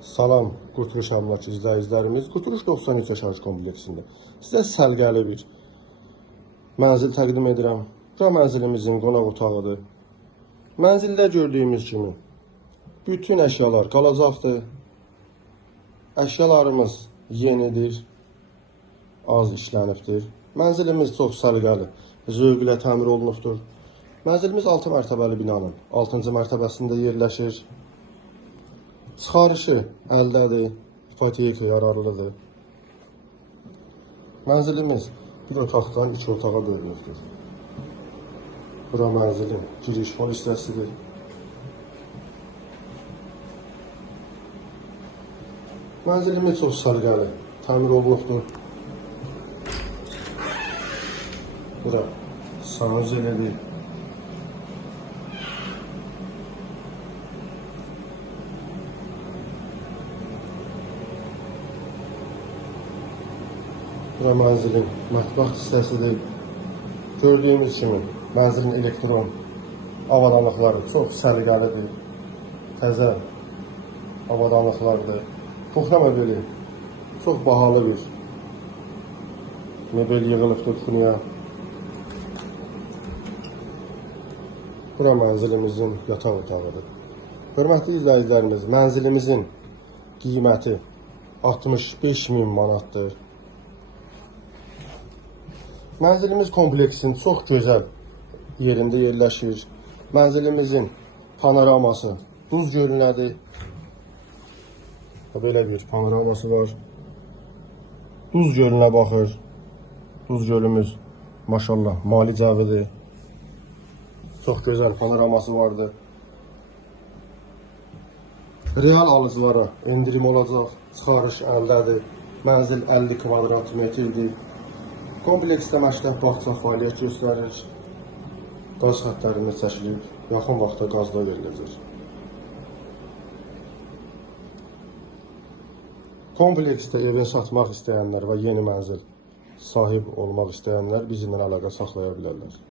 Salam, Qurtuluş əmlak izləyicilərimiz. Qurtuluş 93 yaşayış kompleksində sizə səliqəli bir mənzil təqdim edirəm. Bura mənzilimizin qonaq otağıdır. Mənzildə gördüyümüz kimi bütün əşyalar qalacaqdır. Əşyalarımız yenidir, az işlənibdir. Mənzilimiz çox səliqəli, zövqlə təmir olunubdur. Mənzilimiz 6 mərtəbəli binanın 6-cı mərtəbəsində yerləşir. Çıxarışı əldədir, ipoteka yararlıdır. Mənzilimiz bir otaqdan 2 otağa bölünübdür. Bura mənzilin giriş hol hissəsidir. Mənzilimiz çox səliqəli, təmir olunubdur. Bura sanuzelidir. Bura mənzilin mətbəx hissəsidir. Gördüyümüz kimi mənzilin elektron avadanlıqları çox səliqəlidir. Təzə avadanlıqlardır. Kuxna mebeli çox bahalı bir mebel yığılıbdır kuxnaya. Bura mənzilimizin yataq otağıdır. Hörmətli izləyicilərimiz, mənzilimizin qiyməti 65.000 manatdır. Mənzilimiz kompleksin çox gözəl yerində yerləşir. Mənzilimizin panoraması Duz gölünədir. Belə bir panoraması var. Duz gölünə baxır. Duz gölümüz maşallah mali cavidir. Çox gözəl panoraması vardır. Real alıcılara endirim olacaq. Çıxarış əldədir. Mənzil 50 kvadrat metrdir. Kompleksdə məktəb bağça fəaliyyət göstərir. Qaz xəttlərimiz çəkilib, yaxın vaxtda qazda veriləcək. Kompleksdə evi satmaq istəyənlər və yeni mənzil sahib olmaq istəyənlər bizimlə əlaqə saxlaya bilərlər.